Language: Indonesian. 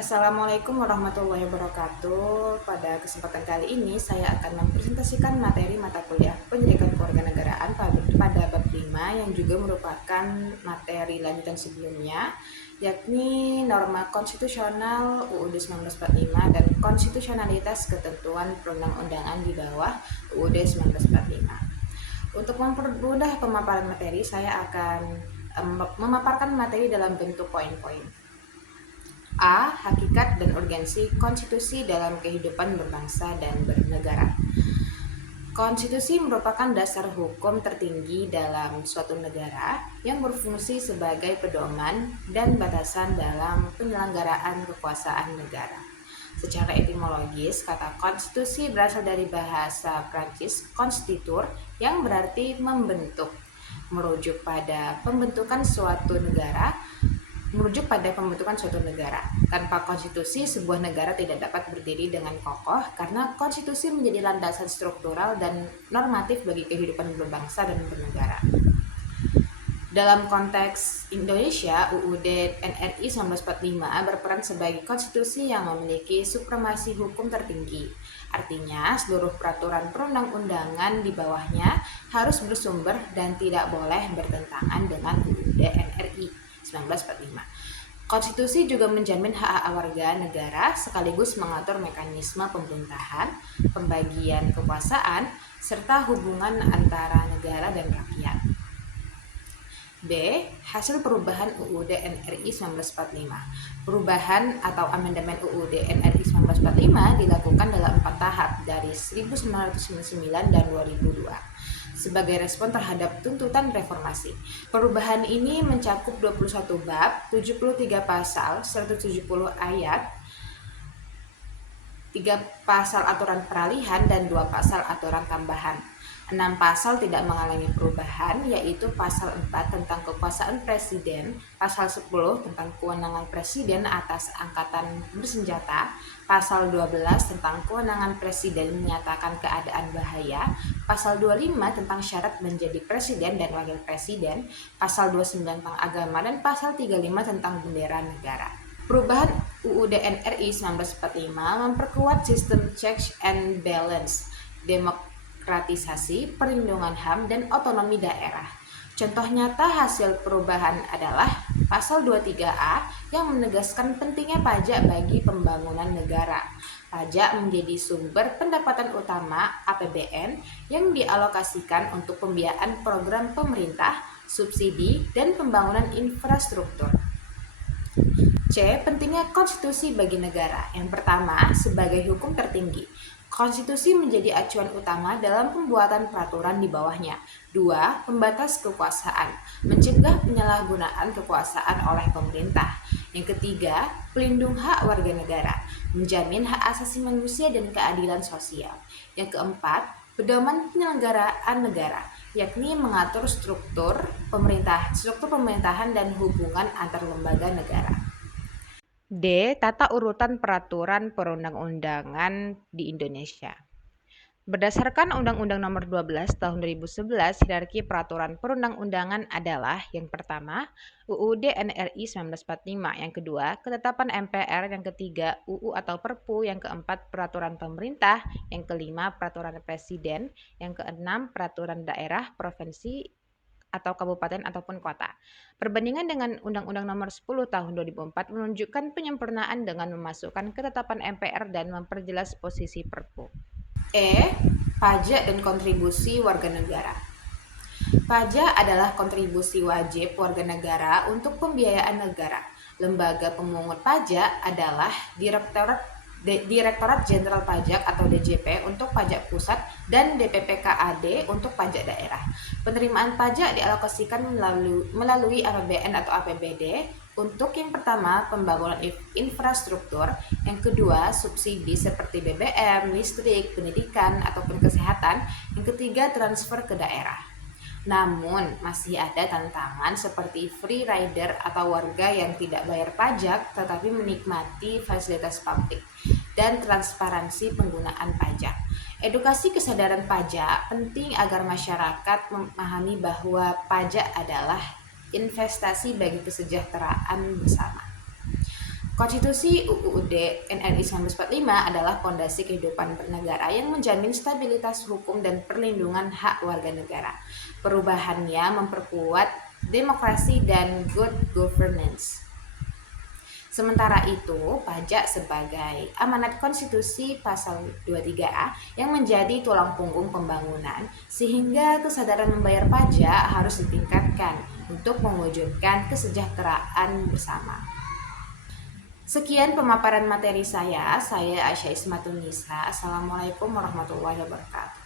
Assalamualaikum warahmatullahi wabarakatuh. Pada kesempatan kali ini saya akan mempresentasikan materi mata kuliah Pendidikan Kewarganegaraan pada bab 5 yang juga merupakan materi lanjutan sebelumnya, yakni norma konstitusional UUD 1945 dan konstitusionalitas ketentuan perundang-undangan di bawah UUD 1945. Untuk mempermudah pemaparan materi, saya akan memaparkan materi dalam bentuk poin-poin. A. Hakikat dan urgensi konstitusi dalam kehidupan berbangsa dan bernegara. Konstitusi merupakan dasar hukum tertinggi dalam suatu negara yang berfungsi sebagai pedoman dan batasan dalam penyelenggaraan kekuasaan negara. Secara etimologis, kata konstitusi berasal dari bahasa Prancis constituer yang berarti membentuk, merujuk pada pembentukan suatu negara Tanpa konstitusi, sebuah negara tidak dapat berdiri dengan kokoh karena konstitusi menjadi landasan struktural dan normatif bagi kehidupan berbangsa dan bernegara. Dalam konteks Indonesia, UUD NRI 1945 berperan sebagai konstitusi yang memiliki supremasi hukum tertinggi. Artinya, seluruh peraturan perundang-undangan di bawahnya harus bersumber dan tidak boleh bertentangan dengan UUD NRI 1945. Konstitusi juga menjamin hak-hak warga negara sekaligus mengatur mekanisme pemerintahan, pembagian kekuasaan, serta hubungan antara negara dan rakyat. B. Hasil perubahan UUD NRI 1945. Perubahan atau amandemen UUD NRI 1945 dilakukan dalam 4 tahap dari 1999 dan 2002 sebagai respon terhadap tuntutan reformasi. Perubahan ini mencakup 21 bab, 73 pasal, 170 ayat, 3 pasal aturan peralihan, dan 2 pasal aturan tambahan. 6 pasal tidak mengalami perubahan, yaitu pasal 4 tentang kekuasaan presiden, pasal 10 tentang kewenangan presiden atas angkatan bersenjata, pasal 12 tentang kewenangan presiden menyatakan keadaan bahaya, pasal 25 tentang syarat menjadi presiden dan wakil presiden, pasal 29 tentang agama, dan pasal 35 tentang bendera negara. Perubahan UUD NRI 1945 memperkuat sistem checks and balance, demokratisasi, perlindungan HAM, dan otonomi daerah. Contoh nyata hasil perubahan adalah pasal 23A yang menegaskan pentingnya pajak bagi pembangunan negara. Pajak menjadi sumber pendapatan utama APBN yang dialokasikan untuk pembiayaan program pemerintah, subsidi, dan pembangunan infrastruktur. C. Pentingnya konstitusi bagi negara. Yang pertama, sebagai hukum tertinggi. Konstitusi menjadi acuan utama dalam pembuatan peraturan di bawahnya. 2. Pembatas kekuasaan, mencegah penyalahgunaan kekuasaan oleh pemerintah. Yang ketiga, pelindung hak warga negara, menjamin hak asasi manusia dan keadilan sosial. Yang keempat, pedoman penyelenggaraan negara, yakni mengatur struktur pemerintahan dan hubungan antar lembaga negara. D. Tata urutan peraturan perundang-undangan di Indonesia. Berdasarkan Undang-Undang Nomor 12 Tahun 2011, hierarki peraturan perundang-undangan adalah: yang pertama, UUD NRI 1945, yang kedua, ketetapan MPR, yang ketiga, UU atau Perpu, yang keempat, peraturan pemerintah, yang kelima, peraturan presiden, yang keenam, peraturan daerah, provinsi, atau kabupaten ataupun kota. Perbandingan dengan Undang-Undang Nomor 10 Tahun 2004 menunjukkan penyempurnaan dengan memasukkan ketetapan MPR dan memperjelas posisi Perpu. E. Pajak dan kontribusi warga negara. Pajak adalah kontribusi wajib warga negara untuk pembiayaan negara. Lembaga pemungut pajak adalah Direktorat Jenderal Pajak atau DJP untuk pajak pusat dan DPPKAD untuk pajak daerah. Penerimaan pajak dialokasikan melalui APBN atau APBD untuk yang pertama pembangunan infrastruktur, yang kedua subsidi seperti BBM, listrik, pendidikan ataupun kesehatan, yang ketiga transfer ke daerah. Namun, masih ada tantangan seperti free rider atau warga yang tidak bayar pajak tetapi menikmati fasilitas publik, dan transparansi penggunaan pajak. Edukasi kesadaran pajak penting agar masyarakat memahami bahwa pajak adalah investasi bagi kesejahteraan bersama. Konstitusi UUD NRI 1945 adalah pondasi kehidupan bernegara yang menjamin stabilitas hukum dan perlindungan hak warga negara. Perubahannya memperkuat demokrasi dan good governance. Sementara itu, pajak sebagai amanat konstitusi pasal 23A yang menjadi tulang punggung pembangunan, sehingga kesadaran membayar pajak harus ditingkatkan untuk mewujudkan kesejahteraan bersama. Sekian pemaparan materi saya Aisyah Ismatunisa. Assalamualaikum warahmatullahi wabarakatuh.